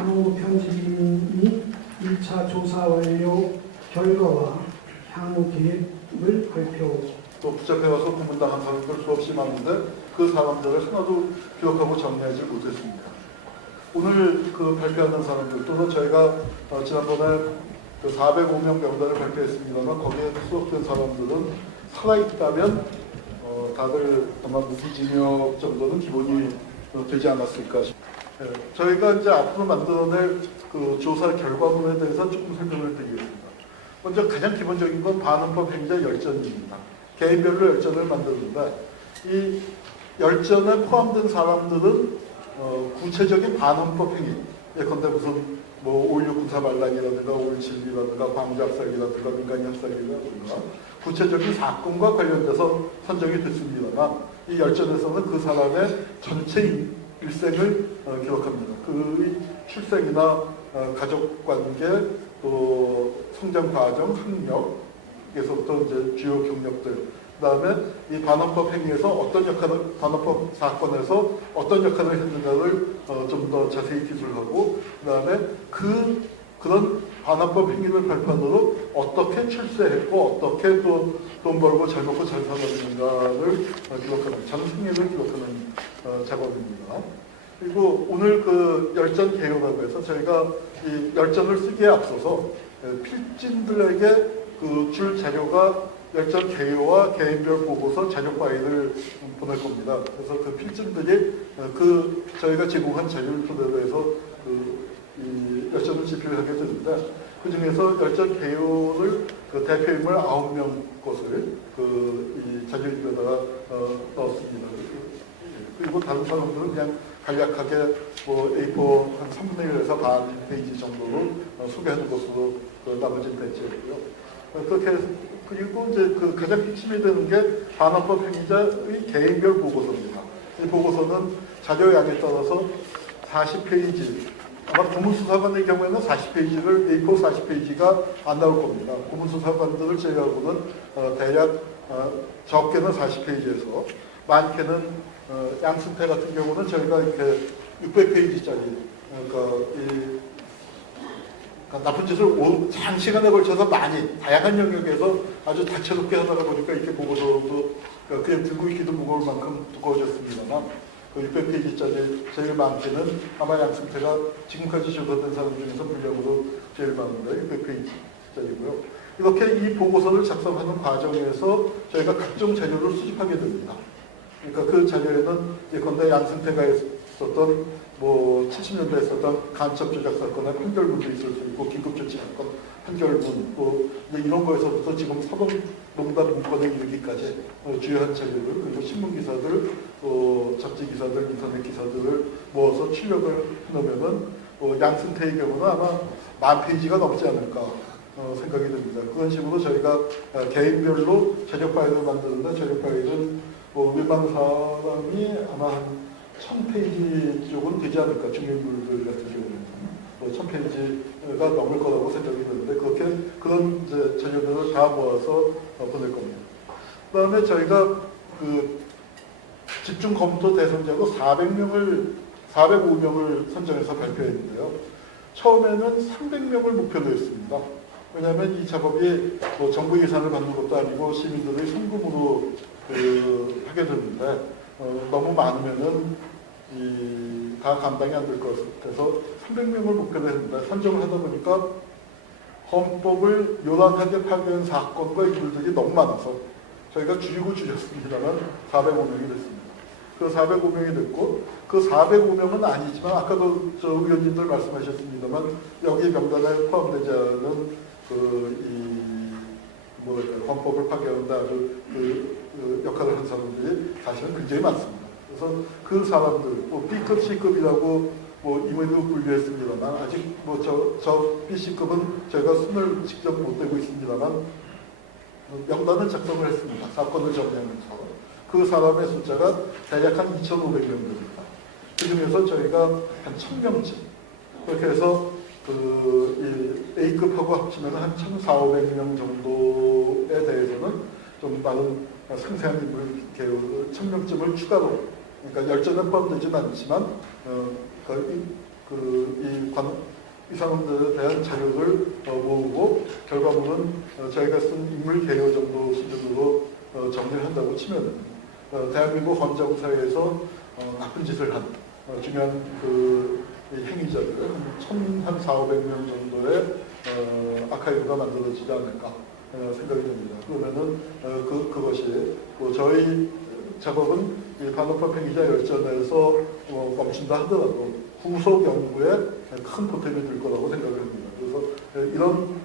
향후 편집인이 1차 조사 완료 결과와 향후 계획을 발표. 또 붙잡혀 와서 고문당한 사람들 수없이 많은데 그 사람들을 하나도 기억하고 정리하지 못했습니다. 오늘 그 발표하는 사람들 또는 저희가 지난번에 그 405명 명단을 발표했습니다만 거기에 수록된 사람들은 살아있다면 다들 아마 무기징역 정도는 기본이 되지 않았을까 싶습니다. 저희가 이제 앞으로 만들어낼 그 조사 결과물에 대해서 조금 설명을 드리겠습니다. 먼저 가장 기본적인 건 반헌법 행위자 열전입니다. 개인별로 열전을 만드는데 이 열전에 포함된 사람들은 구체적인 반헌법 행위, 예컨대 무슨 뭐 5.16 군사반란이라든가 5.17이라든가 광주학살이라든가 민간협살이라든가 구체적인 사건과 관련돼서 선정이 됐습니다만 이 열전에서는 그 사람의 전체 일생을 기록합니다. 그의 출생이나 가족관계, 또 성장 과정, 학력에서부터 이제 주요 경력들, 그다음에 이 반헌법 행위에서 어떤 역할을, 반헌법 사건에서 어떤 역할을 했는가를 좀 더 자세히 기술하고, 그다음에 그런 반헌법 행위를 발판으로 어떻게 출세했고 어떻게 또 돈 벌고 잘 먹고 잘 살았는가를 기록하는, 전생애를 기록하는 작업입니다. 그리고 오늘 그 열전 개요라고 해서 저희가 이 열전을 쓰기에 앞서서 필진들에게 그 줄 자료가 열전 개요와 개인별 보고서 자료 파일을 보낼 겁니다. 그래서 그 필진들이 그 저희가 제공한 자료를 토대로 해서 이 열전을 집필하게 되는데, 그 중에서 열전 개요를 그 대표인물 9명 것을 이 자료집에다가 넣었습니다. 그리고 다른 사람들은 그냥 간략하게 뭐 A4 한 3분의 1에서 반 페이지 정도로 소개하는 것으로 나머지는 배치했고요. 그렇게 그리고 이제 그 가장 핵심이 되는 게 반헌법 행위자의 개인별 보고서입니다. 이 보고서는 자료량에 따라서 40페이지, 아마 고문수사관의 경우에는 40페이지를 A4 40페이지가 안 나올 겁니다. 고문수사관들을 제외하고는 대략 적게는 40페이지에서 많게는 양승태 같은 경우는 저희가 이렇게 600페이지짜리, 그러니까 나쁜 짓을 장시간에 걸쳐서 많이 다양한 영역에서 아주 다채롭게 하다가 보니까 이렇게 보고서도 그냥 들고 있기도 무거울 만큼 두꺼워졌습니다만, 그 600페이지짜리 제일 많게는 아마 양승태가 지금까지 조사된 사람 중에서 분량으로 제일 많은데 600페이지짜리고요. 이렇게 이 보고서를 작성하는 과정에서 저희가 각종 자료를 수집하게 됩니다. 그러니까 그 자료에는 예컨대 양승태가 했었던 뭐 70년대에 있었던 간첩 조작 사건의 판결문도 있을 수 있고, 긴급조치 사건 판결문, 또 이런 거에서부터 지금 사법농단 문건에 이르기까지 주요한 자료를, 그리고 신문 기사들, 또 잡지 기사들, 인터넷 기사들을 모아서 출력을 해놓으면은 양승태의 경우는 아마 10,000페이지가 넘지 않을까 생각이 듭니다. 그런 식으로 저희가 개인별로 자료 파일을 만드는데, 자료 파일은 일반 사람이 아마 한 1000페이지 쪽은 되지 않을까, 중요인물들 같은 경우는 1000페이지가 넘을 거라고 생각이 드는데, 그렇게 그런 이제 자료들을 다 모아서 보낼 겁니다. 그 다음에 저희가 그 집중 검토 대상자로 405명을 선정해서 발표했는데요. 처음에는 300명을 목표로 했습니다. 왜냐하면 이 작업이 뭐 정부 예산을 받는 것도 아니고 시민들의 성금으로 하게 되는데, 너무 많으면은 다 감당이 안 될 것 같아서 300명을 목표로 했는데, 선정을 하다 보니까 헌법을 요란하게 파괴한 사건과 인물들이 너무 많아서 저희가 줄였습니다만 405명이 됐습니다. 그 405명이 됐고, 그 405명은 아니지만 아까도 저 의원님들 말씀하셨습니다만 여기 명단에 포함되지 않은 헌법을 파괴하는데 아주 역할을 한 사람들이 사실은 굉장히 많습니다. 그래서 그 사람들, B급, C급이라고 임의로 분류했습니다만, 아직 저 BC급은 저희가 손을 직접 못 대고 있습니다만, 명단을 작성을 했습니다. 사건을 정리하면서. 그 사람의 숫자가 대략 한 2,500명 됩니다. 그 중에서 저희가 한 1,000명쯤, 그렇게 해서 이 A급하고 합치면 한 1,400~500명 정도에 대해서는 좀 다른 상세한 인물 개요 1,000명쯤을 추가로, 그러니까 열전에 포함되지는 않지만 이 사람들에 대한 자료를 모으고 결과물은 저희가 쓴 인물 개요 정도 수준으로 정리를 한다고 치면 대한민국 헌정 사회에서 나쁜 짓을 한 중요한 이 행위자들 한 1,400명 정도의 아카이브가 만들어지지 않을까 생각이 듭니다. 그러면은 그것이 저희 작업은 이 반어법 행위자 열전에서 멈춘다 하더라도 후속 연구에 큰 보탬이 될 거라고 생각을 합니다. 그래서 이런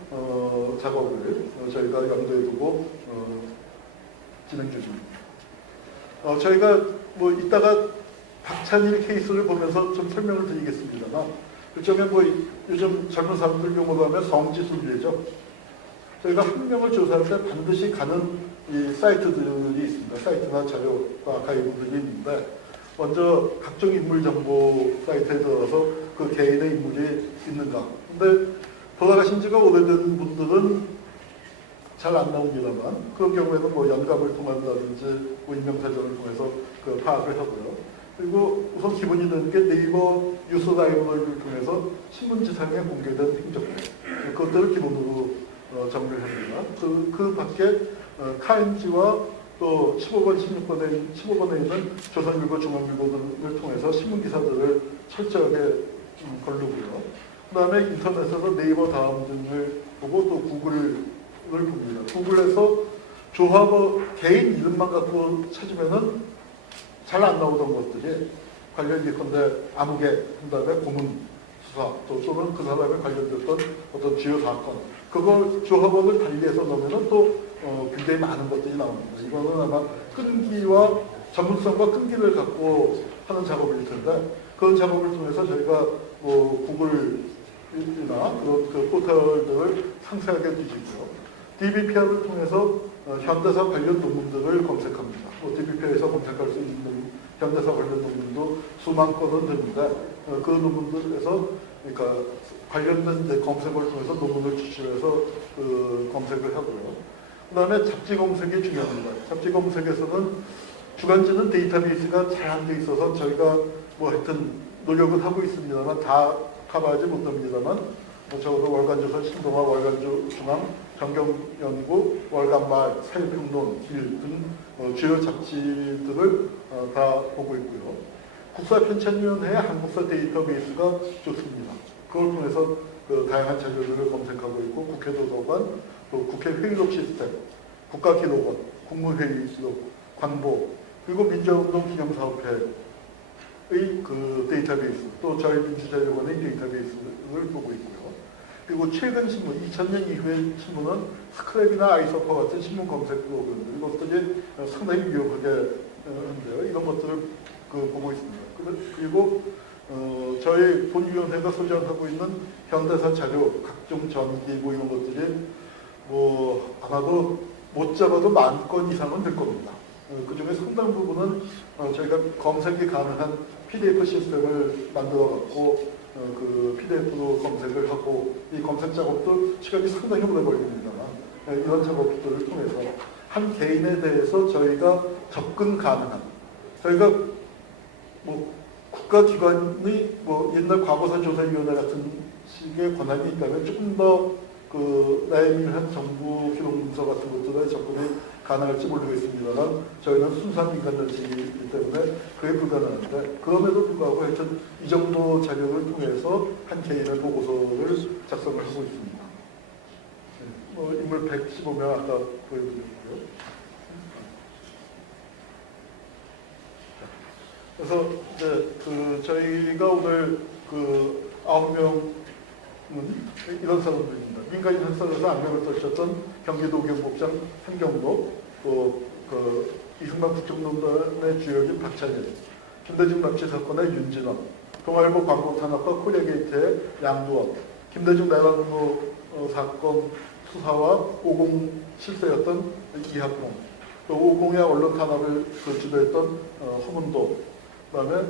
작업을 저희가 염두에 두고 진행 중입니다. 저희가 이따가 박찬일 케이스를 보면서 좀 설명을 드리겠습니다만 일종의 요즘 젊은 사람들 용어로 하면 성지순례죠. 저희가 한 명을 조사할 때 반드시 가는 이 사이트들이 있습니다. 사이트나 자료가 아카이브들이 있는데 먼저 각종 인물 정보 사이트에 들어가서 그 개인의 인물이 있는가. 근데 돌아가신 지가 오래된 분들은 잘 안 나옵니다만 그런 경우에는 연감을 통한다든지 인명사전을 통해서 파악을 하고요. 그리고 우선 기본이 되는 게 네이버 뉴스 라이브러리를 통해서 신문지상에 공개된 행적들 그것들을 기본으로 정리를 합니다. 그 밖에 타임지와 또 15번, 16번에 있는 조선일보, 중앙일보 등을 통해서 신문기사들을 철저하게 걸르고요. 그 다음에 인터넷에서 네이버 다음 등을 보고 또 구글을 봅니다. 구글에서 조합원 개인 이름만 갖고 찾으면은 잘 안 나오던 것들이 관련 예컨대 암흑의 한 다음에 고문 수사 또는 그 사람에 관련됐던 어떤 주요 사건 그걸 조합원을 달리해서 넣으면은 또 굉장히 많은 것들이 나옵니다. 이거는 아마 끈기와 전문성과 끈기를 갖고 하는 작업일 텐데 그런 작업을 통해서 저희가 구글이나 그 포털들을 상세하게 뒤지고요. DBPR을 통해서 현대사 관련 논문들을 검색합니다. DBPR에서 검색할 수 있는 현대사 관련 논문도 수만 건은 되는데 그 논문들에서 그러니까 관련된 검색을 통해서 논문을 추출해서 검색을 하고요. 그 다음에 잡지 검색이 중요합니다. 잡지 검색에서는 주간지는 데이터베이스가 잘 안 돼 있어서 저희가 하여튼 노력은 하고 있습니다만 다 커버하지 못합니다만 적어도 월간조선 신동아, 월간중앙, 정경연구, 월간말, 사회평론, 길 등 주요 잡지들을 다 보고 있고요. 국사편찬위원회의 한국사 데이터베이스가 좋습니다. 그걸 통해서 다양한 자료들을 검색하고 있고 국회도서관, 또 국회 회의록 시스템, 국가기록원, 국무회의 기록, 관보, 그리고 민주운동 기념사업회의 데이터베이스, 또 저희 민주자료관의 데이터베이스를 보고 있고요. 그리고 최근 신문, 2000년 이후의 신문은 스크랩이나 아이서퍼 같은 신문 검색 프로그램, 이것들이 상당히 유용하게 하는데요. 이런 것들을 보고 있습니다. 그리고 저희 본위원회가 소장하고 있는 현대사 자료, 각종 전기 이런 것들이 아마도 못 잡아도 10,000건 이상은 될 겁니다. 그 중에 상당 부분은 저희가 검색이 가능한 PDF 시스템을 만들어갖고 PDF로 검색을 하고 이 검색 작업도 시간이 상당히 오래 걸립니다만 이런 작업들을 통해서 한 개인에 대해서 저희가 접근 가능한 저희가 국가기관의 옛날 과거사조사위원회 같은 식의 권한이 있다면 조금 더 내밀한 정부 기록 문서 같은 것들에 접근이 가능할지 모르겠습니다만 저희는 순수한 인간단체이기 때문에 그게 불가능한데 그럼에도 불구하고 하여튼 이 정도 자료를 통해서 한 개인의 보고서를 작성을 하고 있습니다. 인물 115명 아까 보여드렸고요. 그래서 이제 저희가 오늘 9명은 이런 사람들입니다. 민간인 한선에서 안경을 떨쳤던 경기도 경복장 한경로, 또 이승만 국정농단의 주역인 박찬일, 김대중 납치 사건의 윤진원, 동아일보 광고탄압과 코리아게이트의 양두원, 김대중 내란음모 사건 수사와 50 실세였던 이학봉, 또 50의 언론 탄압을 주도했던 허문도, 그다음에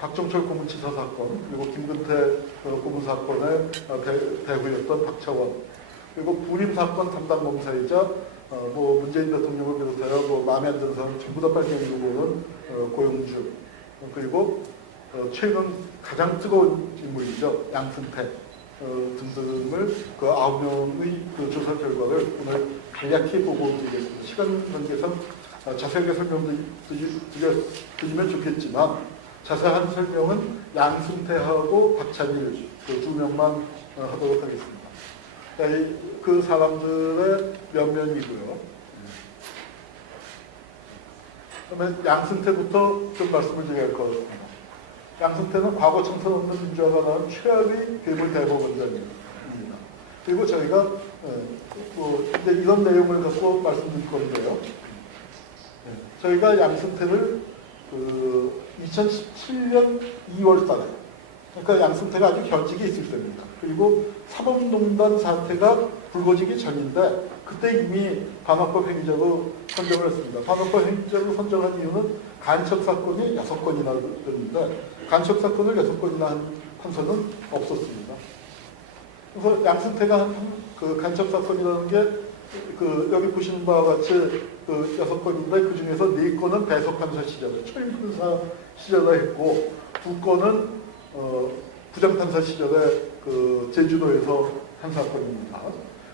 박정철 고문치사 사건, 그리고 김근태 고문 사건의 대구였던 박차원, 그리고 군임 사건 담당 검사이자 문재인 대통령을 비롯하여 마음에 안 드는 사람 전부 다 빨갱이로 보는 고영주, 그리고 최근 가장 뜨거운 인물이죠. 양승태 등등을 그 9명의 그 조사 결과를 오늘 간략히 보고 드리겠습니다. 시간 관계상 자세하게 설명드리면 좋겠지만 자세한 설명은 양승태하고 박찬일 그 두 명만 하도록 하겠습니다. 그 사람들의 면면이고요. 그러면 양승태부터 좀 말씀을 드려야 할 것 같습니다. 양승태는 과거 청산없는 민주화가 나온 최악의 괴물 대법원장입니다. 그리고 저희가 이제 이런 내용을 갖고 말씀드릴 건데요. 저희가 양승태를 2017년 2월 달에, 그러니까 양승태가 아주 현직에 있을 때입니다. 그리고 사법농단 사태가 불거지기 전인데 그때 이미 반환법 행위자로 선정을 했습니다. 반환법 행위자로 선정한 이유는 간첩 사건이 6건이나 됐는데 간첩 사건을 6건이나 한 판사는 없었습니다. 그래서 양승태가 한 그 간첩 사건이라는 게 여기 보시는 바와 같이 그 6건인데 그 중에서 4건은 배석 판사 시절에 초임 판사 시절에 했고 2건은 부장 판사 시절에 그 제주도에서 한 사건입니다.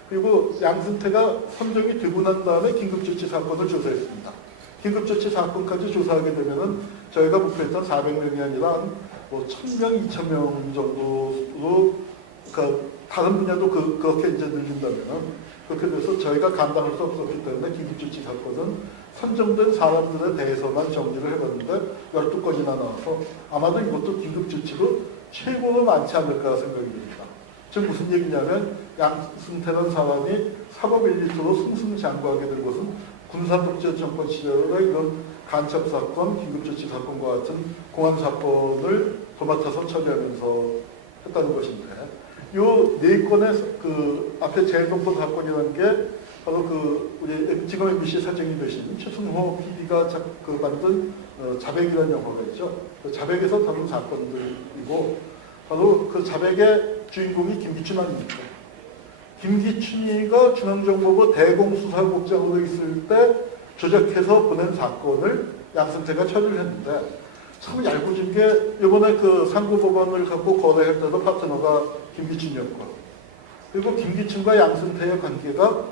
그리고 양승태가 선정이 되고 난 다음에 긴급조치 사건을 조사했습니다. 긴급조치 사건까지 조사하게 되면은 저희가 목표했던 400명이 아니라 뭐 1000명, 2000명 정도로 그러니까 다른 분야도 그렇게 이제 늘린다면은 그렇게 돼서 저희가 감당할 수 없었기 때문에 긴급조치 사건은 선정된 사람들에 대해서만 정리를 해봤는데 12건이나 나와서 아마도 이것도 긴급조치로 최고로 많지 않을까 생각이 듭니다. 즉 무슨 얘기냐면 양승태라는 사람이 사법 엘리트로 승승장구하게 된 것은 군사독재 정권 시절의 이런 간첩 사건, 긴급조치 사건과 같은 공안 사건을 도맡아서 처리하면서 했다는 것인데, 요 4건의 그 앞에 제일 높은 사건이라는 게 바로 우리 지금 MBC 사장이 되신 최순호 PD가 만든 자백이라는 영화가 있죠. 그 자백에서 다룬 사건들이고 바로 그 자백의 주인공이 김기춘 아닙니까? 김기춘이가 중앙정보부 대공수사국장으로 있을 때 조작해서 보낸 사건을 양승태가 처리를 했는데 참 얄궂은 게 이번에 그 상고법원을 갖고 거래할 때도 파트너가 김기춘이었고 그리고 김기춘과 양승태의 관계가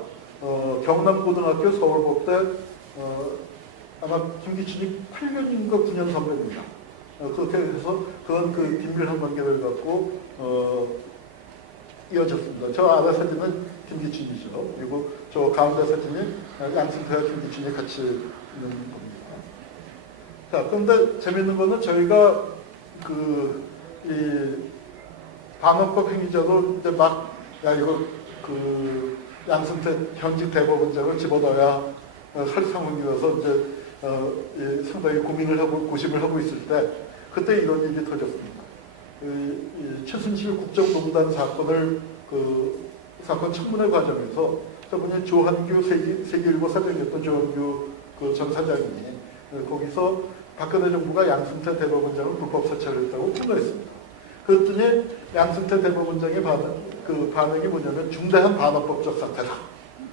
경남고등학교 서울법대 아마 김기춘이 8년인가 9년 선배입니다. 그렇게 해서 그건 그 긴밀한 관계를 갖고 이어졌습니다. 저 아래 사진은 김기춘이죠. 그리고 저 가운데 사진이 양승태와 김기춘이 같이 있는 겁니다. 자, 그런데 재밌는 거는 저희가 이 반환법 행위자로 이제 이거 양승태 현직 대법원장을 집어넣어야 살 상황이라서 이제 상당히 고심을 하고 있을 때 그때 이런 일이 터졌습니다. 최순실 국정농단 사건을 사건 청문회 과정에서 저분이 조한규 세계일보 사장이었던 조한규 전 사장이 거기서 박근혜 정부가 양승태 대법원장을 불법 사찰했다고 폭로했습니다. 그랬더니 양승태 대법원장의 반응이 뭐냐면 중대한 반환법적 사태다.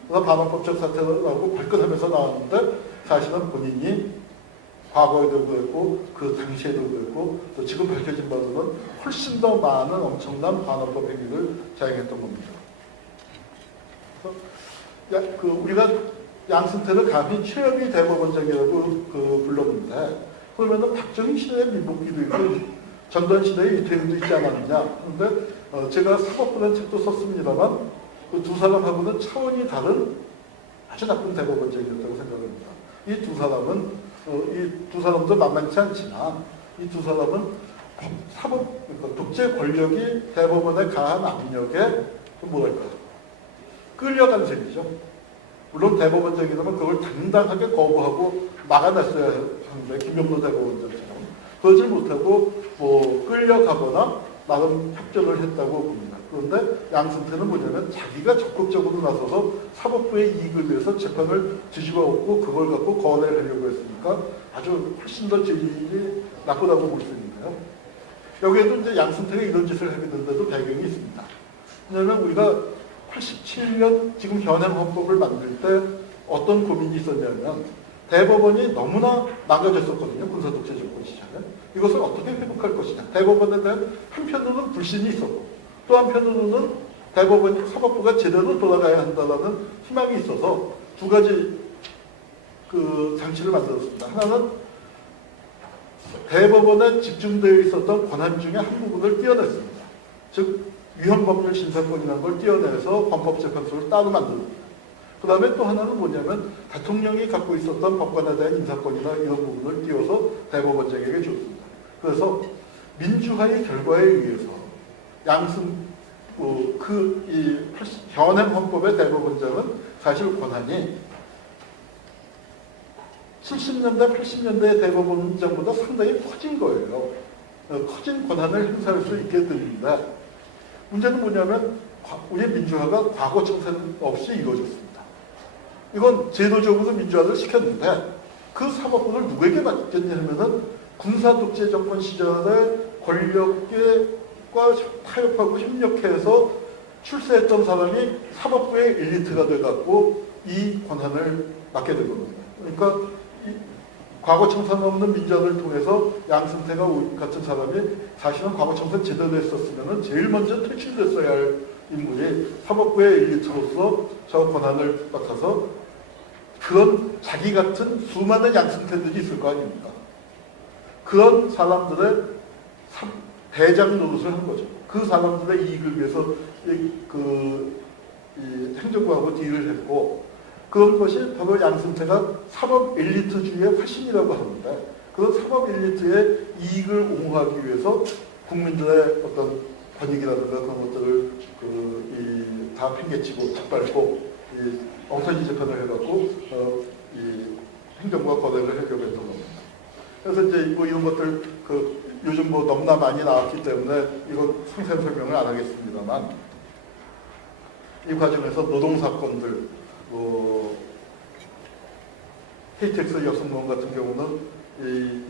그래서 반환법적 사태라고 발끈하면서 나왔는데 사실은 본인이 과거에도 그랬고 그 당시에도 그랬고 또 지금 밝혀진 바로는 훨씬 더 많은 엄청난 반환법 행위를 자행했던 겁니다. 그래서 우리가 양승태를 감히 최악의 대법원장이라고 불렀는데 그러면은 박정희 시대의 민복기도 있고 전두환 시대의 이태근도 있지 않았느냐. 그런데 제가 사법부라는 책도 썼습니다만 그 두 사람하고는 차원이 다른 아주 나쁜 대법원장이었다고 생각합니다. 이 두 사람도 만만치 않지만 이 두 사람은 그러니까 독재 권력이 대법원에 가한 압력에 끌려간 셈이죠. 물론 대법원장이라면 그걸 당당하게 거부하고 막아냈어야 하는데 김영로 대법원장처럼 그러지 못하고 끌려가거나 나름 협정을 했다고 봅니다. 그런데 양승태는 뭐냐면 자기가 적극적으로 나서서 사법부의 이익을 위해서 재판을 뒤집어 엎고 그걸 갖고 거래를 하려고 했으니까 아주 훨씬 더 질이 나쁘다고 볼 수 있는데요. 여기에도 이제 양승태가 이런 짓을 하게 된데도 배경이 있습니다. 왜냐하면 우리가 87년 지금 현행 헌법을 만들 때 어떤 고민이 있었냐면 대법원이 너무나 망가졌었거든요. 군사독재 정권 시절에. 이것을 어떻게 회복할 것이냐. 대법원에 대한 한편으로는 불신이 있었고 또 한편으로는 대법원 사법부가 제대로 돌아가야 한다는 희망이 있어서 두 가지 그 장치를 만들었습니다. 하나는 대법원에 집중되어 있었던 권한 중에 한 부분을 떼어냈습니다. 즉 위헌법률 심사권이라는 걸 떼어내서 헌법재판소를 따로 만듭니다. 그 다음에 또 하나는 뭐냐면 대통령이 갖고 있었던 법관에 대한 인사권이나 이런 부분을 띄워서 대법원장에게 줬습니다. 그래서 민주화의 결과에 의해서 양승 이 현행 헌법의 대법원장은 사실 권한이 70년대, 80년대의 대법원장보다 상당히 커진 거예요. 커진 권한을 행사할 수 있게 됩니다. 문제는 뭐냐면 우리 민주화가 과거 청산 없이 이루어졌습니다. 이건 제도적으로 민주화를 시켰는데 그 사법부를 누구에게 맡겼냐면은 군사독재 정권 시절에 권력과 타협하고 협력해서 출세했던 사람이 사법부의 엘리트가 돼갖고 이 권한을 맡게 된 겁니다. 그러니까 과거 청산 없는 민주화를 통해서 양승태가 같은 사람이 사실은 과거 청산 제대로 했었으면 제일 먼저 퇴출됐어야 할 인물이 사법부의 엘리트로서 저 권한을 맡아서 그런 자기 같은 수많은 양승태들이 있을 거 아닙니까? 그런 사람들의 대장 노릇을 한 거죠. 그 사람들의 이익을 위해서 행정부하고 딜을 했고 그런 것이 바로 양승태가 사법 엘리트주의의 화신이라고 하는데 그런 사법 엘리트의 이익을 옹호하기 위해서 국민들의 어떤 권익이라든가 그런 것들을 다 팽개치고 짓밟고 엉터리 재판을 해갖고 이 행정부와 거래를 하려고 했던 겁니다. 그래서 이제 뭐 이런 것들 요즘 뭐 너무나 많이 나왔기 때문에 이건 상세한 설명을 안 하겠습니다만 이 과정에서 노동사건들 KTX 여성노원 같은 경우는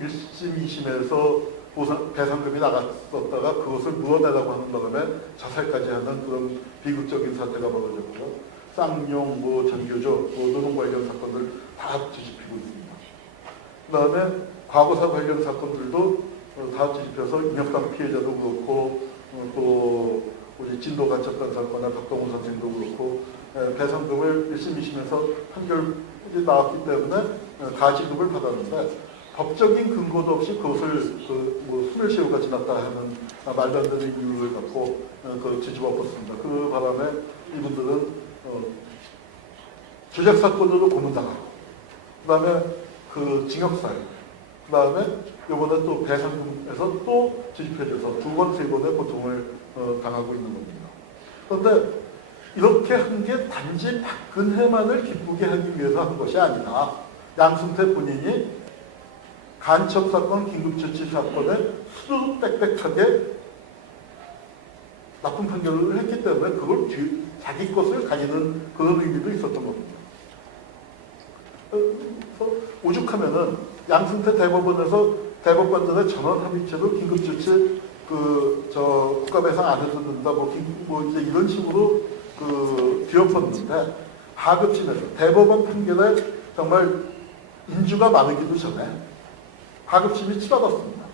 1심, 2심에서 배상금이 나갔었다가 그것을 물어내라고 하는 바람에 자살까지 하는 그런 비극적인 사태가 벌어졌고요. 쌍용, 전교조, 노동 관련 사건들 다 뒤집히고 있습니다. 그 다음에 과거사 관련 사건들도 다 뒤집혀서 인혁당 피해자도 그렇고 또 우리 진도 간첩단 사건이나 박동훈 선생도 그렇고 배상금을 1심, 2심에서 판결이 나왔기 때문에 가지급을 받았는데 법적인 근거도 없이 그것을 숨을 쉬우가 지났다 하는 말도 안 되는 이유를 갖고 뒤집어 엎었습니다. 그 바람에 이분들은 조작 사건으로 고문당하고 그 다음에 징역사유 그 다음에 이번에 또 배상금에서 또 뒤집혀져서 2번, 3번의 고통을 당하고 있는 겁니다. 그런데 이렇게 한 게 단지 박근혜만을 기쁘게 하기 위해서 한 것이 아니라 양승태 본인이 간첩사건, 긴급조치 사건에 수두룩 빽빽하게 나쁜 판결을 했기 때문에 그걸 자기 것을 가지는 그런 의미도 있었던 겁니다. 오죽하면은 양승태 대법원에서 대법관들의 전원 합의체로 긴급조치 국가배상 안 해도 된다 이제 이런 식으로 뒤엎었는데 하급심에서 대법원 판결에 정말 인주가 많으기도 전에 하급심이 치받았습니다.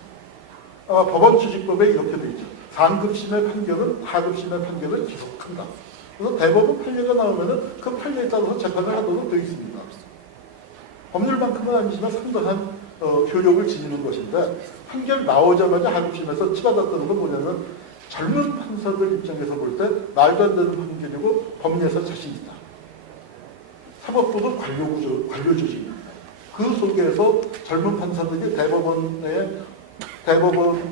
아마 법원추직법에 이렇게 돼 있죠. 상급심의 판결은 하급심의 판결을 기속한다. 그래서 대법원 판례가 나오면은 그 판례에 따라서 재판을 하도록 되어 있습니다. 법률만큼은 아니지만 상당한 효력을 지니는 것인데 판결 나오자마자 하급심에서 치받았다는 건 뭐냐면 젊은 판사들 입장에서 볼 때 말도 안 되는 판결이고 법리에서 자신 있다. 사법부도 관료 조직입니다. 그 속에서 젊은 판사들이 대법원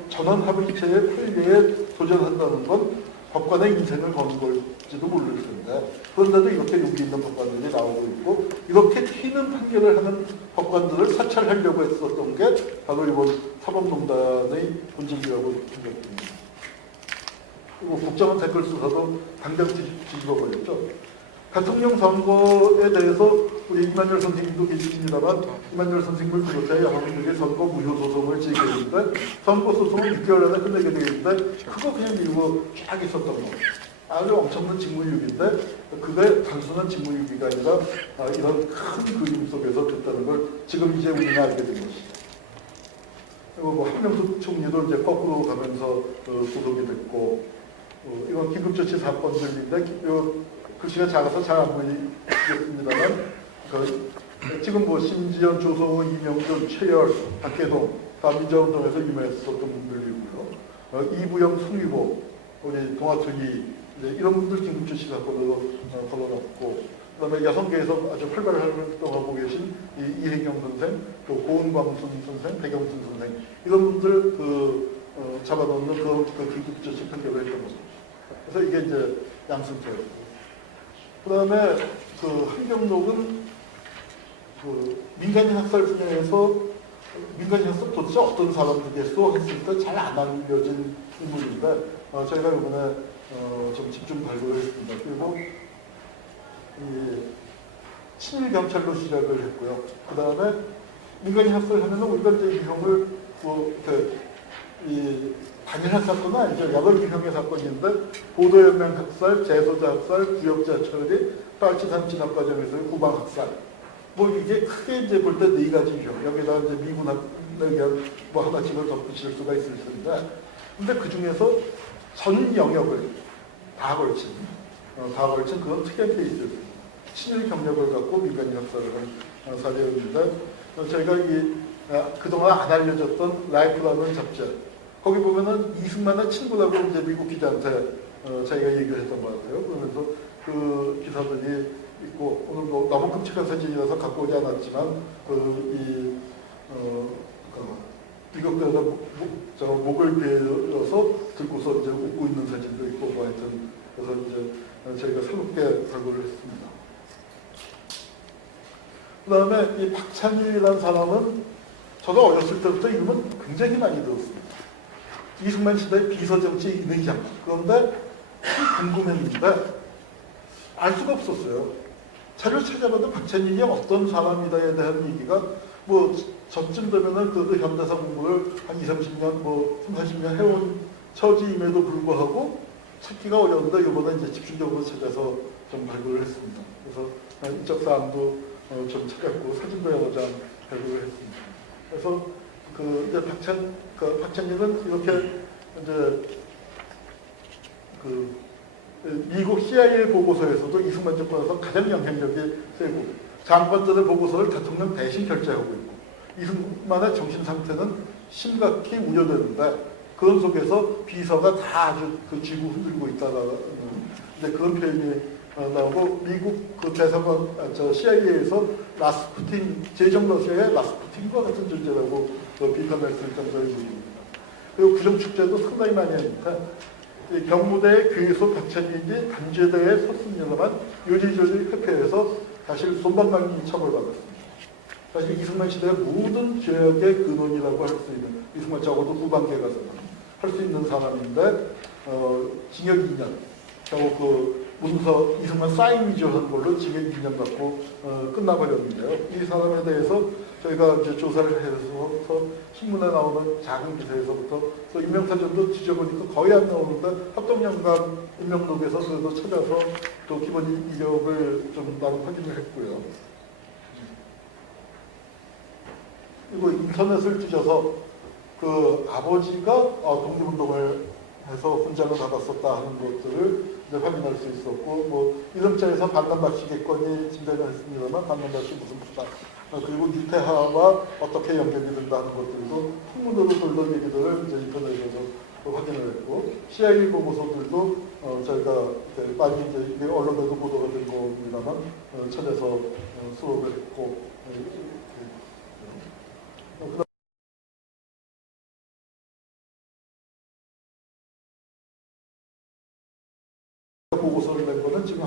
전원 합의체의 판례에 도전한다는 건 법관의 인생을 거는 걸지도 모를 텐데 그런데도 이렇게 여기 있는 법관들이 나오고 있고 이렇게 튀는 판결을 하는 법관들을 사찰하려고 했었던 게 바로 이번 사법농단의 본질이라고 생각됩니다. 그리고 국정원 댓글 수사도 당장 뒤집어버렸죠. 대통령 선거에 대해서 우리 이만열 선생님도 계십니다만 이만열 선생님을 비롯해 여러분들이 선거 무효 소송을 제기했는데 선거 소송을 6개월 안에 끝내게 되겠는데 그거 그냥 밀고 쫙 있었던 거. 아주 엄청난 직무유기인데 그게 단순한 직무유기가 아니라 이런 큰 그림 속에서 됐다는 걸 지금 이제 우리가 알게 된 것이죠. 그리고 뭐 한명숙 총리도 이제 거꾸로 가면서 구속이 됐고 이건 긴급조치 사건들인데 글씨가 작아서 잘 안 보이겠습니다만 지금 뭐 심지연, 조성우, 이명준, 최열, 박계동 다 민주운동에서 임했었던 분들이고요. 이부영, 송위보, 우리 동아투기 이런 분들 긴급조치 사건으로 걸러놨고 그다음에 여성계에서 아주 활발히 활동하고 계신 이혜경 선생, 또 고은광순 선생, 백영순 선생 이런 분들 잡아놓는 그 긴급조치 판결을 했던 거죠. 그래서 이게 이제 양승태였고 그다음에 한경록은 민간인 학살 분야에서 민간인 학살 도대체 어떤 사람들겠어 했을 때 잘 안 알려진 인물인데 저희가 이번에 좀 집중 발굴을 했습니다. 그리고 친일 경찰로 시작을 했고요. 그 다음에 민간인 학살하면 우리가 이제 유형을 단일한 사건은 아니죠. 여덟 유형의 사건인데 보도연맹 학살, 재소자 학살, 구역자 처리, 빨치산 진압 과정에서의 후방 학살. 뭐 이게 크게 이제 볼 때 네 가지 유형. 여기다가 이제 미군 학살 뭐 하나씩을 덧붙일 수가 있을 텐데, 근데 그 중에서 전 영역을 다 걸친 그런 특이한 케이스였습니다. 친일 경력을 갖고 민간인 학살을 한 사례였는데, 저희가 그동안 안 알려졌던 라이프라는 잡지, 거기 보면은 이승만의 친구라고 이제 미국 기자한테 자기가 얘기를 했던 것 같아요. 그러면서 그 기사들이 있고, 오늘 뭐 너무 끔찍한 사진이라서 갖고 오지 않았지만, 비극대에서 목을 베어서 들고서 이제 웃고 있는 사진도 있고, 뭐 하여튼, 그래서 이제 저희가 새롭게 발굴을 했습니다. 그 다음에 이 박찬일이라는 사람은 저도 어렸을 때부터 이름은 굉장히 많이 들었습니다. 이승만 시대 비서정치 인의장. 그런데 궁금했는데 알 수가 없었어요. 자료를 찾아봐도 박찬일이 어떤 사람이다에 대한 얘기가 뭐 저쯤 되면은 그 현대사 공부를 한 20, 30년, 뭐 30, 40년 해온 처지임에도 불구하고 찾기가 어려운데 이번에 이제 집중적으로 찾아서 좀 발굴을 했습니다. 그래서 인적 사항도 좀 찾았고 사진도 여러 장 발굴을 했습니다. 그래서 이제 박찬일은 이렇게 이제 미국 CIA 보고서에서도 이승만 정권에서 가장 영향력이 세고 장관들의 보고서를 대통령 대신 결재하고 있고 이승만의 정신 상태는 심각히 우려되는데 그런 속에서 비서가 다 아주 쥐고 흔들고 있다라는 이제 그런 표현이 나오고 미국 대사관 CIA에서 라스푸틴 제정 러시아의 라스푸틴과 같은 존재라고 비판했을 정도의 분입니다. 그리고 구정축제도 상당히 많이 하니까 경무대의 교회소 박찬일이 단죄대에 섰습니다만 요리조리 회피해서 사실 손방망이 처벌받았습니다. 사실 이승만 시대의 모든 죄악의 근원이라고 할 수 있는 이승만 적어도 후반기에 가서는 할 수 있는 사람인데 징역 2년 겨우 문서 이승만 사인 위조한 걸로 징역 2년 받고 끝나버렸는데요. 이 사람에 대해서 저희가 이제 조사를 해서 신문에 나오는 작은 기사에서부터 또 인명사전도 뒤져보니까 거의 안 나오는데 합동연관 인명록에서 그래도 찾아서 또 기본 이력을 좀 나름 확인을 했고요. 그리고 인터넷을 뒤져서 아버지가 독립운동을 해서 훈장을 받았었다 하는 것들을 이제 확인할 수 있었고, 뭐 이름자에서 반란박씨겠거니 진단을 했습니다만 반란박씨 무슨 부당, 그리고 유태하와 어떻게 연결이 된다는 것들도 풍문으로 돌던 얘기들을 이제 인터넷에서 확인을 했고, CIA 보고서들도 저희가 많이 이제 언론에도 보도가 된 겁니다만 찾아서 수업을 했고. 보고서를 낸 거는 지금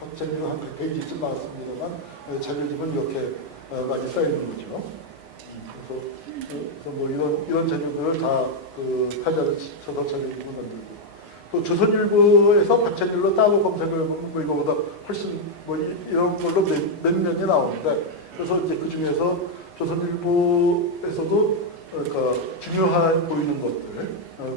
박찬일은 한 100페이지쯤 나왔습니다만 자료집은 이렇게 많이 쌓이는 거죠. 그래서 뭐 이런 자료들을 다 타자를 쳐서 자료집을 만들고, 또 조선일보에서 박찬일로 따로 검색을 해보면 뭐 이거보다 훨씬 뭐 이런 걸로 몇 면이 나오는데, 그래서 이제 그 중에서 조선일보에서도 그러니까 중요한 보이는 것들,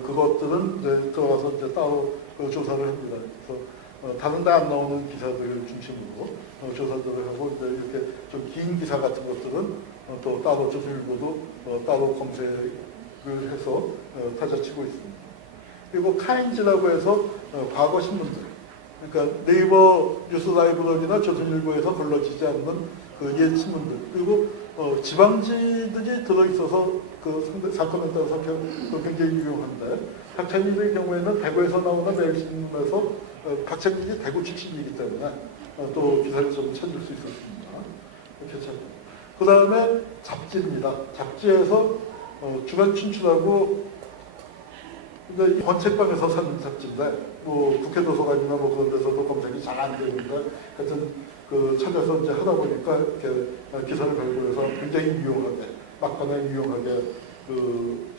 그것들은 이제 들어가서 이제 따로 조사를 합니다. 그래서 다른 데 안 나오는 기사들을 중심으로 조사들을 하고 이제 이렇게 좀 긴 기사 같은 것들은 또 따로 조선일보도 따로 검색을 해서 타자치고 있습니다. 그리고 카인즈라고 해서 과거 신문들, 그러니까 네이버 뉴스 라이브러리나 조선일보에서 불러지지 않는 그 옛 신문들, 그리고 지방지들이 들어있어서 그 사건에 따라서 굉장히 유용한데, 박찬일의 경우에는 대구에서 나오는 매일신문에서 박찬일이 대구 출신이기 때문에 또 기사를 좀 찾을 수 있었습니다. 이렇게 찾고. 그 다음에 잡지입니다. 잡지에서 주간 춘추라고 근데 번책방에서 사는 잡지인데 뭐 국회 도서관이나 뭐 그런 데서도 검색이 잘 안 되는데 하여튼 찾아서 이제 하다 보니까 이렇게 기사를 발굴해서 굉장히 유용하게 막판에 유용하게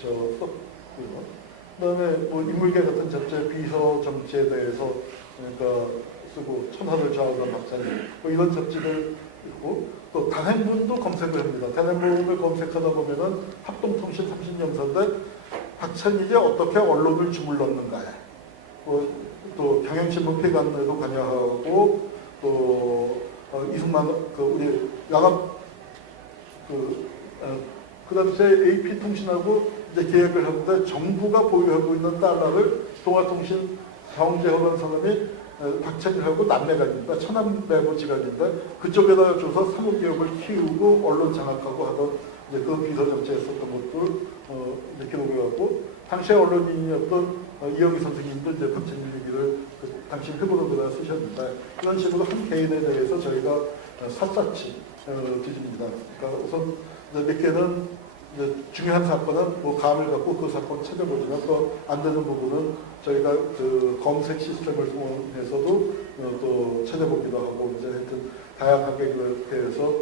썼고요. 그다음에 뭐 인물계 같은 잡지의 비서 정치에 대해서 그러니까 쓰고 천하를 좌우한 박사님 뭐 이런 잡지들 있고 또 단행본도 검색을 합니다. 단행본을 검색하다 보면은 합동통신 30년서인데 박찬일이 어떻게 언론을 주물렀는가에 또 경향신문 폐간에도 관여하고 또 이승만 우리 양압 그 당시에 AP통신하고 이제 계약을 하는데 정부가 보유하고 있는 달러를 동아통신 정재호라는 사람이 박찬일하고 남매간입니다. 천안매고지간인데 그쪽에다가 줘서 사무기업을 키우고 언론 장악하고 하던 이제 그 비서정치했었던 것들 이제 기록을 하고 당시에 언론인이었던 이영희 선생님도 이제 박찬일 얘기를 당시 회고록에다 쓰셨는데 이런 식으로 한 개인에 대해서 저희가 샅샅이 뒤집니다. 그러니까 우선 몇 개는 이제 중요한 사건은 뭐 감을 갖고 그 사건 찾아보지만 또 안 되는 부분은 저희가 그 검색 시스템을 통해서도 또 찾아보기도 하고 이제 하여튼 다양하게 대해서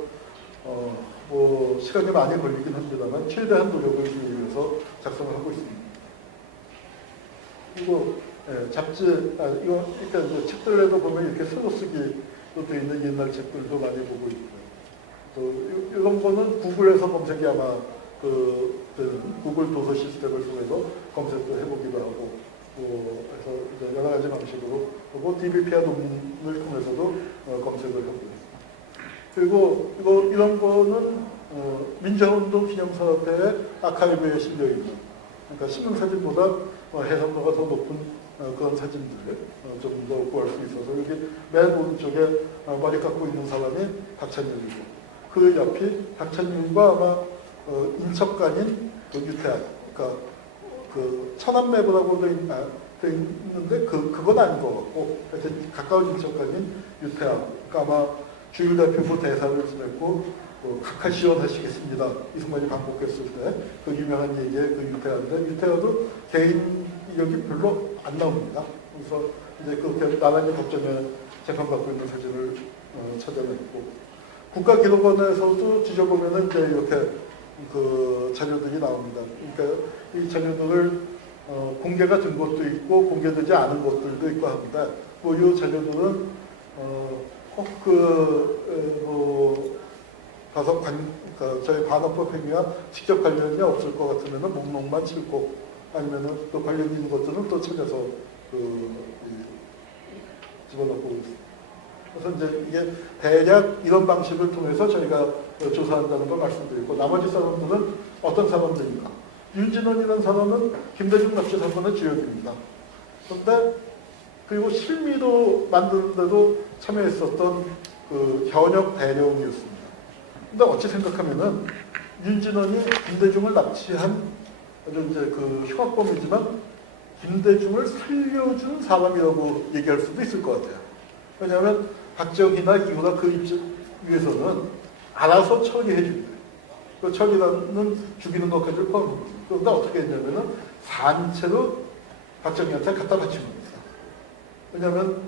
뭐 시간이 많이 걸리긴 합니다만 최대한 노력을 위해서 작성을 하고 있습니다. 그리고 잡지 이거 그러니까 이제 책들에도 보면 이렇게 서로쓰기로 되어 있는 옛날 책들도 많이 보고 있고요. 또 이런 거는 구글에서 검색이 아마 구글 도서 시스템을 통해서 검색도 해보기도 하고 그래서 이제 여러 가지 방식으로 그리고 DBP와 논문을 통해서도 검색을 하고 있습니다. 그리고 이런 거는 민주화운동 기념사업회의 아카이브에 실려 있는 그러니까 신문사진보다 해상도가 더 높은 그런 사진들을 좀 더 구할 수 있어서 여기 맨 오른쪽에 머리 깎고 있는 사람이 박찬일이고 그 옆이 박찬일과 아마 인척간인 유태한 그러니까 천안매부라고 돼 있는데 그건 아닌 것 같고 하여튼 가까운 인척간인 유태한 그러니까 아마 주일 대표부 대사를 지냈고 각하시원 하시겠습니다. 이승만이 방북했을 때 그 유명한 얘기에 그 유태한인데 유태한도 개인 이력이 별로 안 나옵니다. 그래서 이제 그렇게 나란히 법정에 재판받고 있는 사진을 찾아냈고 국가기록원에서도 뒤져보면은 이제 이렇게 그 자료들이 나옵니다. 그러니까 이 자료들을 공개가 된 것도 있고 공개되지 않은 것들도 있고 합니다. 뭐 이 자료들은 가서 그러니까 저희 반어법 행위와 직접 관련이 없을 것 같으면은 목록만 칠고 아니면은 또 관련 있는 것들은 또 찾아서 집어넣고 있습니다. 그래서 이제 이게 대략 이런 방식을 통해서 저희가 조사한다는 걸 말씀드리고 나머지 사람들은 어떤 사람들인가? 윤진원이라는 사람은 김대중 납치 사건의 주역입니다. 그런데 그리고 실미도 만드는데도 참여했었던 그 현역 대령이었습니다. 근데 어찌 생각하면은 윤진원이 김대중을 납치한 아주 이제 그 흉악범이지만 김대중을 살려준 사람이라고 얘기할 수도 있을 것 같아요. 왜냐하면 박정희나 이후나 그 입장 위해서는 알아서 처리해 줍니다. 그 처리라는 죽이는 것까지를 포함합니다. 그런데 어떻게 했냐면은 산채로 박정희한테 갖다 바친 겁니다. 왜냐하면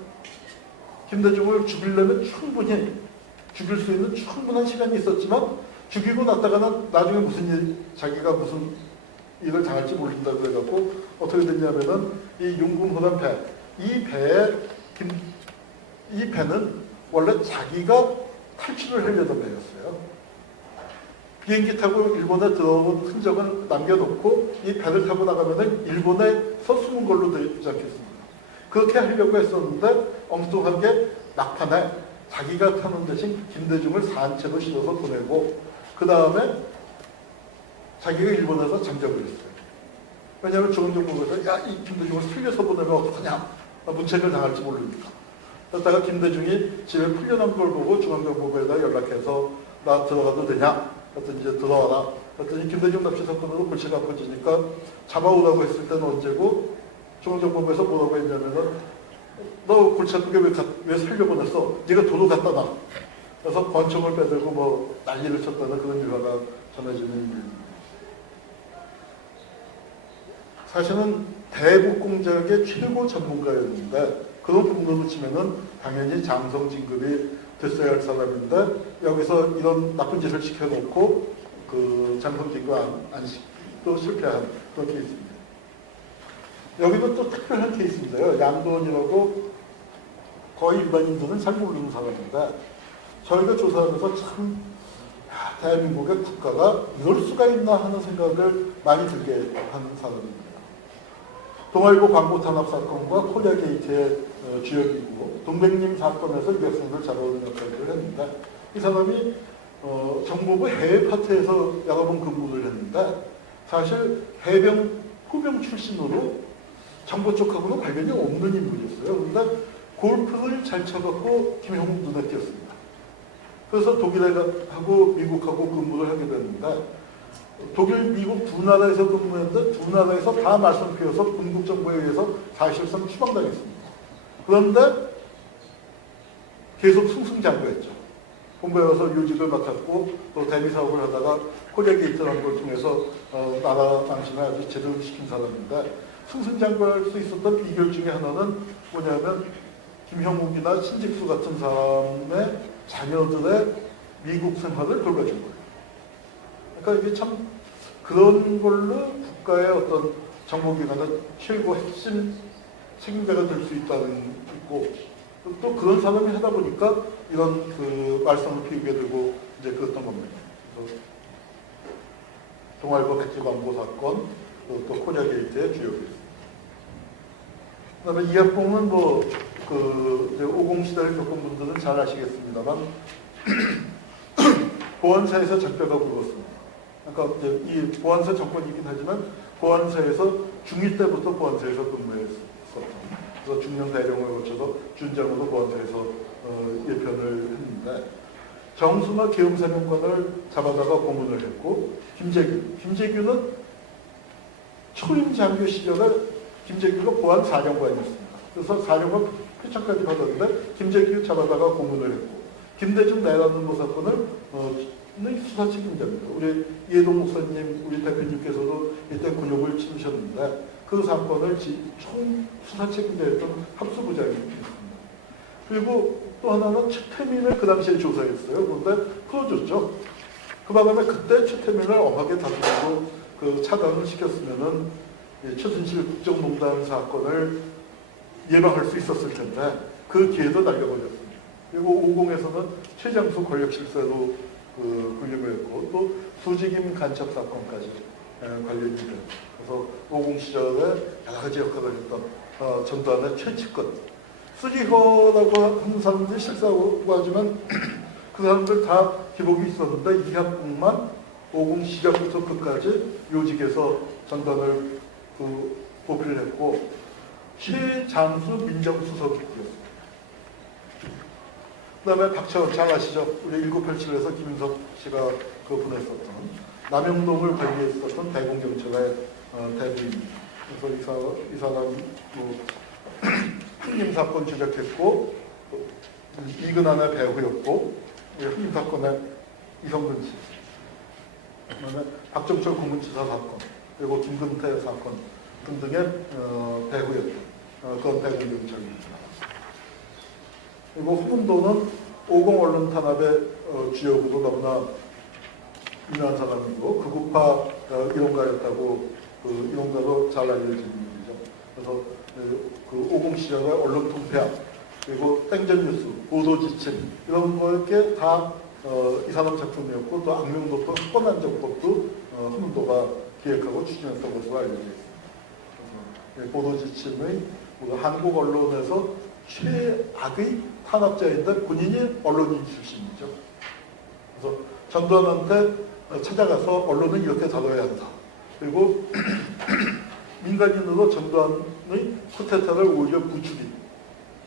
김대중을 죽이려면 충분히 죽일 수 있는 충분한 시간이 있었지만 죽이고 났다가는 나중에 자기가 무슨 일을 당할지 모른다고 해갖고 어떻게 됐냐면은 이 윤금호란 배, 이 배는 원래 자기가 탈출을 하려던 배였어요. 비행기 타고 일본에 들어온 흔적을 남겨놓고 이 배를 타고 나가면은 일본에서 숨은 걸로 되지 않겠습니까? 그렇게 하려고 했었는데 엉뚱하게 막판에 자기가 타는 대신 김대중을 산채로 실어서 보내고 그 다음에 자기가 일본에서 잠적을 했어요. 왜냐하면 조선정부에서 야, 이 김대중을 살려서 보내면 어떡하냐, 문책을 당할지 모르니까. 그러다가 김대중이 집에 풀려난 걸 보고 중앙정보부에다 연락해서 나 들어가도 되냐? 그랬더니 이제 들어와라. 그랬더니 김대중 납치 사건으로 골치가 아파지니까 잡아오라고 했을 때는 언제고 중앙정보부에서 뭐라고 했냐면은 너 골치 아프게 왜 살려보냈어? 네가 도로 갖다 놔. 그래서 권총을 빼들고 뭐 난리를 쳤다는 그런 일화가 전해지는 일입니다. 사실은 대북 공작의 최고 전문가였는데 그런 분으로 치면은 당연히 장성 진급이 됐어야 할 사람인데 여기서 이런 나쁜 짓을 시켜놓고 그 장성 진급 안 시키고 실패한 그런 케이스입니다. 여기도 또 특별한 케이스인데요. 양도원이라고 거의 일반인들은 잘 모르는 사람인데 저희가 조사하면서 참 대한민국의 국가가 이럴 수가 있나 하는 생각을 많이 들게 한 사람입니다. 동아일보 광고 탄압 사건과 코리아 게이트의 주역이고 동백님 사건에서 유학생들 잡아오는 역할을 했는데 이 사람이 정보부 해외 파트에서 야간봉 근무를 했는데 사실 해병 후병 출신으로 정보 쪽하고는 관련이 없는 인물이었어요. 그런데 골프를 잘 쳐갖고 김형욱 눈에 띄었습니다. 그래서 독일하고 미국하고 근무를 하게 됐는데 독일, 미국 두 나라에서 근무했는데 두 나라에서 다 말썽 피워서 군국정부에 의해서 사실상 추방당했습니다. 그런데 계속 승승장구했죠. 본부에 와서 요직을 맡았고 또 대미 사업을 하다가 코리아 게이트라는 걸 통해서 나라 망신을 아주 제대로 시킨 사람인데 승승장구할 수 있었던 비결 중에 하나는 뭐냐면 김형욱이나 신직수 같은 사람의 자녀들의 미국 생활을 돌봐준 거예요. 그러니까 이게 참 그런 걸로 국가의 어떤 정보기관의 최고 핵심 책임자가 될 수 있다는 있고 또 그런 사람이 하다 보니까 이런 그 말썽을 피우게 되고 이제 그랬던 겁니다. 그래서 동아일보 백지 광고 사건 또 코리아 게이트의 주역이었습니다. 그다음에 이학봉은 그 50 시대를 겪은 분들은 잘 아시겠습니다만 보안사에서 적폐가 굵었습니다. 그러니까 이제 이 보안사 정권이긴 하지만 보안사에서 중1 때부터 보안사에서 근무했었던 그래서 중년 대령을 거쳐서 준장으로 보안사에서 예편을 했는데 정수마 계엄사령관을 잡아다가 고문을 했고 김재규는 초임 장교 시절에 김재규가 보안사령관이었습니다. 그래서 사령관 표창까지 받았는데 김재규 잡아다가 고문을 했고 김대중 내라는 뭐 사건을 수사 책임자입니다. 우리 이해동 목사님, 우리 대표님께서도 이때 곤욕을 치르셨는데 그 사건을 총 수사 책임자였던 합수부장이 있습니다. 그리고 또 하나는 최태민을 그 당시에 조사했어요. 그런데 풀어줬죠. 그 바람에 그때 최태민을 엄하게 다스리고 그 차단을 시켰으면은 최순실 국정농단 사건을 예방할 수 있었을 텐데 그 기회도 날려버렸습니다. 그리고 50에서는 최장수 권력실세로 분류를 했고 또 수직임 간첩 사건까지 관련이 돼요. 그래서 50 시절에 여러 가지 역할을 했던 전두환의 최측근 수지호라고 하는 사람들이 실사하고 하지만 그 사람들 다 기복이 있었는데 이학봉만 50 시작부터 끝까지 요직에서 전두환을 보필을 했고 최장수 민정수석이었습니다. 그 다음에 박차원 잘 아시죠? 우리 1987에서 김인석 씨가 보냈었던 남영동을 관리했었던 대공경찰의 대부입니다. 그래서 이 사람 한림 사건 주력했고 이근한의 배후였고 한림 사건의 이성근 씨, 그다음에 박정철 고문치사 사건 그리고 김근태 사건 등등의 배후였던 그런 대공경찰입니다. 그리고 후문도는 50 언론 탄압의 주역으로 너무나 유명한 사람이고 극우파 이론가였다고 이론가로 잘 알려진 분이죠. 그래서 그 50 시절의 언론 통폐합 그리고 땡전 뉴스, 보도 지침 이런 거에 다 이산업 작품이었고 또 악명높은 헌안정법도 한문도가 기획하고 추진했던 것으로 알려져 있습니다. 그래서 보도 지침의 한국 언론에서 최악의 탄압자인데 본인이 언론인 출신이죠. 그래서 전두환한테 찾아가서 언론은 이렇게 다뤄야 한다. 그리고 민간인으로 전두환의 쿠데타를 오히려 부추긴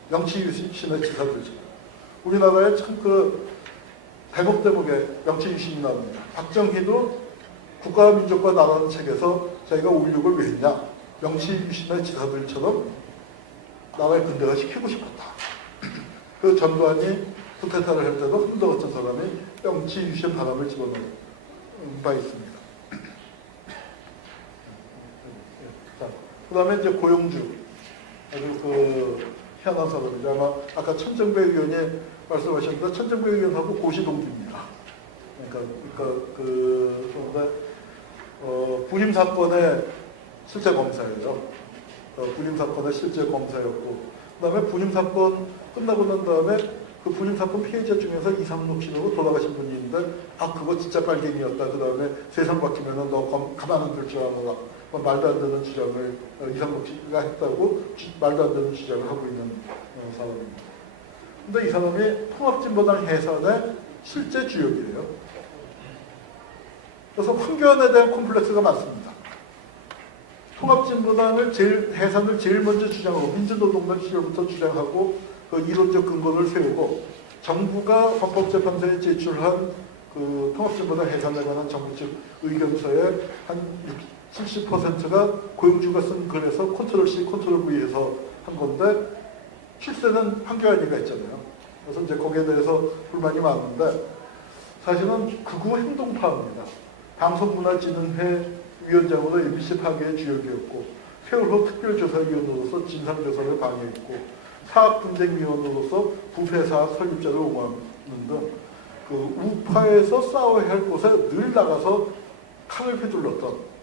명치유신의 지사들이죠. 우리나라에 참 대목대목에 명치유신이 나옵니다. 박정희도 국가와 민족과 나라는 책에서 자기가 5.16을 왜 했냐? 명치유신의 지사들처럼 나라의 근대화 시키고 싶었다. 그 전두환이 쿠데타를 할 때도 한도 같은 사람이 명치유신 바람을 집어넣은 바 있습니다. 그 다음에 이제 고용주, 아주 희한한 사람이죠. 아마 아까 천정배 의원이 말씀하셨는데 천정배 의원하고 고시동기입니다. 부임 사건의 실제 검사예요. 부임 사건의 실제 검사였고, 그 다음에 부임 사건 끝나고 난 다음에 그 부임 사건 피해자 중에서 이상록 씨라고 돌아가신 분이 있는데, 그거 진짜 빨갱이였다. 그 다음에 세상 바뀌면은 너 가만 안 둘 줄 아노라. 말도 안 되는 주장을 이상록 씨가 했다고 말도 안 되는 주장을 하고 있는 사람입니다. 근데 이 사람이 통합진보당 해산의 실제 주역이에요. 그래서 황교안에 대한 콤플렉스가 많습니다. 통합진보당을 해산을 제일 먼저 주장하고 민주노동당 시절부터 주장하고 그 이론적 근거를 세우고 정부가 헌법재판소에 제출한 그 통합진보당 해산에 관한 정부 측 의견서의 한 70%가 고용주가 쓴 글에서 컨트롤 C, 컨트롤 V에서 한 건데 실세는 황교안이가 했잖아요. 그래서 이제 거기에 대해서 불만이 많은데 사실은 극우 행동파입니다. 방송문화진흥회 위원장으로 MBC 파괴의 주역이었고 세월호 특별조사위원으로서 진상조사를 방해했고 사학분쟁위원으로서 부패사학 설립자를 옹호하는 등 그 우파에서 싸워야 할 곳에 늘 나가서 칼을 휘둘렀던,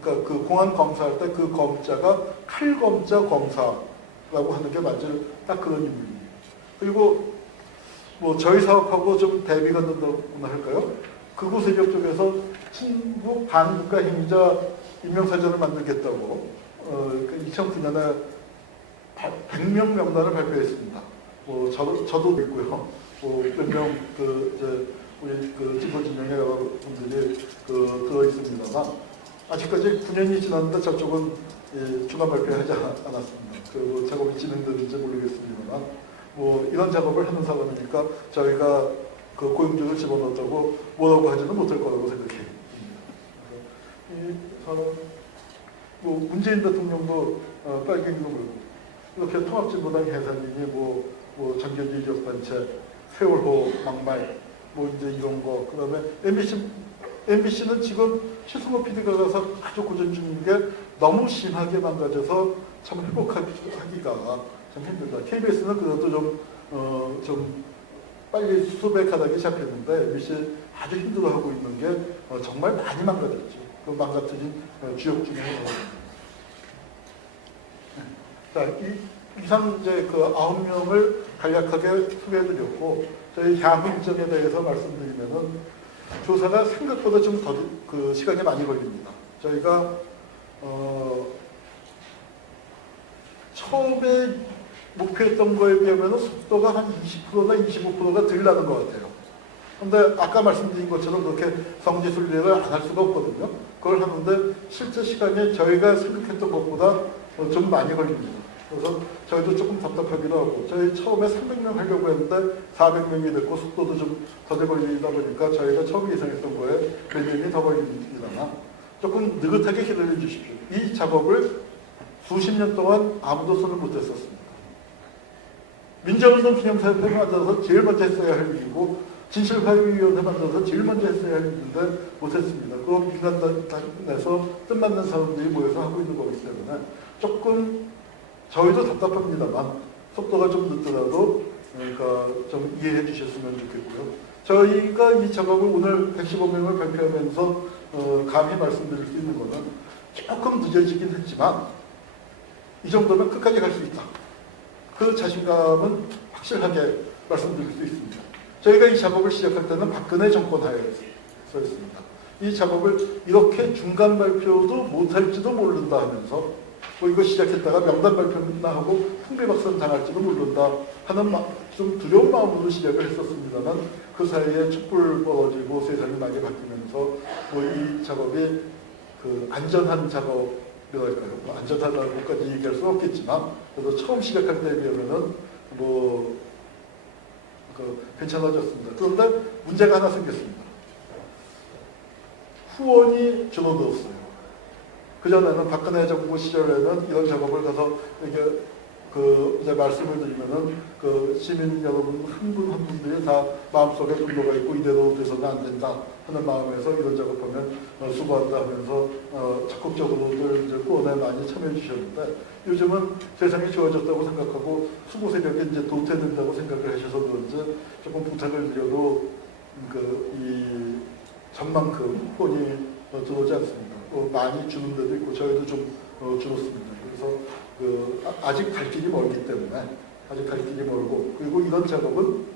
그러니까 그 공안 검사할 때 그 검자가 칼검자 검사라고 하는 게 맞을 딱 그런 인물입니다. 그리고 뭐 저희 사업하고 좀 대비가 된다고나 할까요? 극우 세력 쪽에서 친북 반국가 힘이자 임명사전을 만들겠다고 2009년에 100명 명단을 발표했습니다. 뭐 저도 있고요. 몇 명 우리 진보진영의 여러분들이 들어 있습니다만 아직까지 9년이 지났는데 저쪽은 중간 발표하지 않았습니다. 작업이 진행되는지 모르겠습니다만 뭐 이런 작업을 하는 사람이니까 저희가 그 고용주를 집어넣었다고 뭐라고 하지는 못할 거라고 생각해요. 이 사람, 뭐 문재인 대통령도 빨갱이로 몰고 이렇게 통합진보당 해산이니 뭐 전교지 이력단체, 세월호 막말, 뭐 이제 이런 거, 그 다음에 MBC는 지금 최승호 PD가 가서 아주 고전 중인 게 너무 심하게 망가져서 참 회복하기가 참 힘들다. KBS는 그래도 좀 빨리 수습의 가닥이 잡혔는데 MBC 아주 힘들어하고 있는 게 정말 많이 망가졌죠. 그 망가뜨린 주역 중에 하나입니다. 자, 이상 이제 그 9명을 간략하게 소개해드렸고 저희 향후 일정에 대해서 말씀드리면은 조사가 생각보다 좀 더 시간이 많이 걸립니다. 저희가 처음에 목표했던 거에 비하면 속도가 한 20%나 25%가 덜 나는 것 같아요. 그런데 아까 말씀드린 것처럼 그렇게 성지순례를 안 할 수가 없거든요. 그걸 하는데 실제 시간이 저희가 생각했던 것보다 좀 많이 걸립니다. 그래서 저희도 조금 답답하기도 하고 저희 처음에 300명 하려고 했는데 400명이 됐고 속도도 좀 더 걸리다 보니까 저희가 처음 예상했던 거에 몇 년이 더 걸립니다만 조금 느긋하게 기다려 주십시오. 이 작업을 수십 년 동안 아무도 손을 못 댔었습니다. 민정운동 기념사협회 만들어서 제일 먼저 했어야 할 일이고 진실화위위원회 만들어서 제일 먼저 했어야 할 일인데 못했습니다. 그거 민간단에서 뜻맞는 사람들이 모여서 하고 있는 거기 때문에 조금 저희도 답답합니다만 속도가 좀 늦더라도 그러니까 좀 이해해 주셨으면 좋겠고요. 저희가 이 작업을 오늘 115명을 발표하면서 감히 말씀드릴 수 있는 것은 조금 늦어지긴 했지만 이 정도면 끝까지 갈 수 있다. 그 자신감은 확실하게 말씀드릴 수 있습니다. 저희가 이 작업을 시작할 때는 박근혜 정권 하에서였습니다. 이 작업을 이렇게 중간 발표도 못할지도 모른다 하면서 뭐 이거 시작했다가 명단 발표나 하고 풍비박산 당할지도 모른다 하는 좀 두려운 마음으로 시작을 했었습니다만 그 사이에 촛불 벌어지고 세상이 많이 바뀌면서 뭐 이 작업이 그 안전한 작업이랄까요? 뭐 안전하다고까지 얘기할 수는 없겠지만 그래도 처음 시작할 때에 비하면은 뭐 괜찮아졌습니다. 그런데 문제가 하나 생겼습니다. 후원이 줄어들었어요. 그전에는 박근혜 정부 시절에는 이런 작업을 가서 이게 이제 말씀을 드리면은 시민 여러분 한 분 한 분들이 다 마음속에 분노가 있고 이대로 돼서는 안 된다 하는 마음에서 이런 작업하면 수고한다 하면서 적극적으로들 이제 후원에 많이 참여해 주셨는데 요즘은 세상이 좋아졌다고 생각하고 수고 세력이 이제 도태된다고 생각을 하셔서 그런지 조금 부탁을 드려도 이 전만큼 후원이 들어오지 않습니다. 많이 주는 데도 있고 저희도 좀 줄었습니다. 그래서 아직 갈 길이 멀기 때문에 아직 갈 길이 멀고 그리고 이런 작업은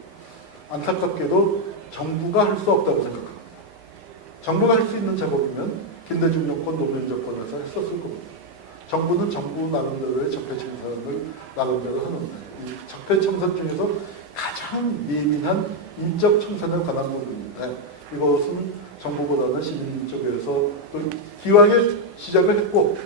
안타깝게도 정부가 할 수 없다고 생각합니다. 정부가 할 수 있는 작업이면 김대중 정권, 노무현 정권에서 했었을 겁니다. 정부는 정부 나름대로의 적폐청산을 나름대로 하는데 이 적폐청산 중에서 가장 예민한 인적 청산에 관한 부분인데 이것은 정부보다는 시민 쪽에서 기왕에 시작을 했고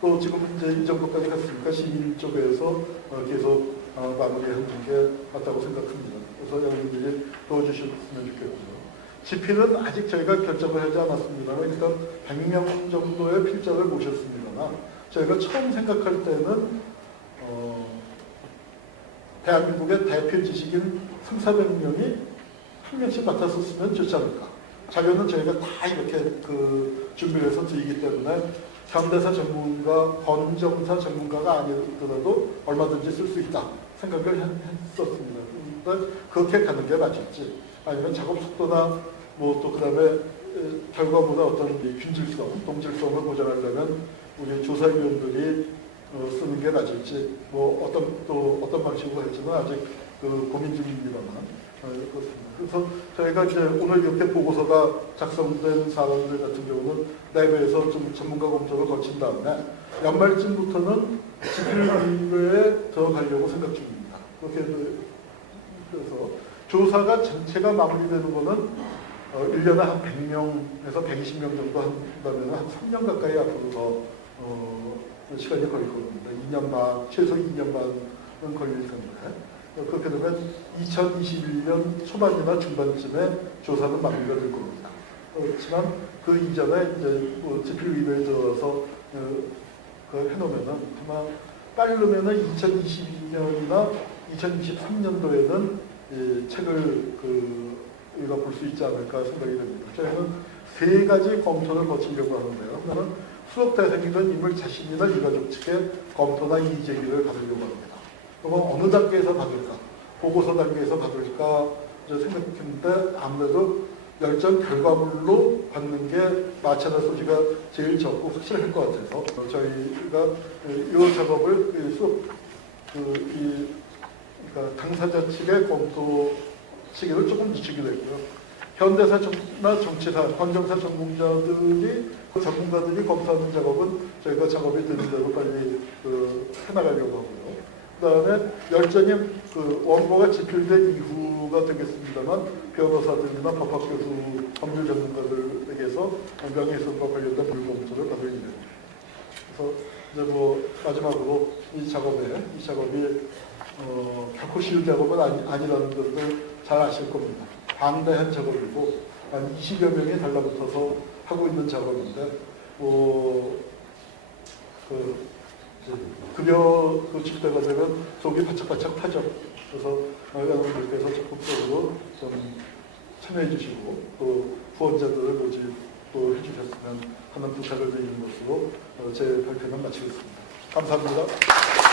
또 지금 이제 이 정도까지 갔으니까 시민 쪽에서 계속 마무리하는 게 맞다고 생각합니다. 그래서 여러분들이 도와주셨으면 좋겠고요. 집필은 아직 저희가 결정을 하지 않았습니다만 일단 100명 정도의 필자를 모셨습니다만 저희가 처음 생각할 때는 대한민국의 대표 지식인 300~400명이 한 명씩 맡아서 쓰면 좋지 않을까. 자료는 저희가 다 이렇게 준비를 해서 드리기 때문에 현대사 전문가, 건정사 전문가가 아니더라도 얼마든지 쓸 수 있다 생각을 했었습니다. 그런데 그렇게 가는 게 맞을지 아니면 작업 속도나 뭐 또 그 다음에 결과보다 어떤 균질성, 동질성을 보장하려면 우리 조사위원들이 쓰는 게 맞을지 뭐 어떤 방식으로 할지는 아직 고민 중입니다만 그렇습니다. 그래서 저희가 이제 오늘 이렇게 보고서가 작성된 사람들 같은 경우는 내부에서 좀 전문가 검토를 거친 다음에 연말쯤부터는 집필위에 들어가려고 생각 중입니다. 그렇게 그래서 조사가 전체가 마무리되는 거는 1년에 한 100명에서 120명 정도 한다면 한 3년 가까이 앞으로 더 시간이 걸릴 겁니다. 2년 반, 최소 2년 반은 걸릴 텐데 그렇게 되면 2021년 초반이나 중반쯤에 조사는 마무리가 될 겁니다. 그렇지만 그 이전에 이제 집필위원회에 들어서 해놓으면은 아마 빠르면은 2022년이나 2023년도에는 책을 읽어볼 수 있지 않을까 생각이 됩니다. 저희는 3가지 검토를 거치려고 하는데요. 하나는 수업 대상이든 인물 자신이나 유가족 측의 검토나 이의 제기를 받으려고 합니다. 그건 어느 단계에서 받을까? 보고서 단계에서 받을까? 생각했는데 아무래도 열전 결과물로 받는 게 마찰할 소지가 제일 적고 확실할 것 같아서 저희가 이 작업을 수업 그러니까 당사자 측의 검토 시기를 조금 늦추기로 했고요. 현대사나 정치사, 건정사 전문가들이 검토하는 작업은 저희가 작업이 되는 대로 빨리 해나가려고 하고요. 그 다음에 열전이 원고가 집필된 이후가 되겠습니다만 변호사들이나 법학교수, 법률 전문가들에게서 명예훼손과 관련된 불검토를 받을 예정입니다. 그래서 이제 마지막으로 이 작업이 결코 쉬운 작업은 아니라는 것을 잘 아실 겁니다. 방대한 작업이고 한 20여 명이 달라붙어서 하고 있는 작업인데 급여 집대가 되면 속이 바짝바짝 타죠. 그래서 여러분들께서 적극적으로 좀 참여해 주시고 또 후원자들을 모집해 주셨으면 하는 부탁을 드리는 것으로 제 발표는 마치겠습니다. 감사합니다.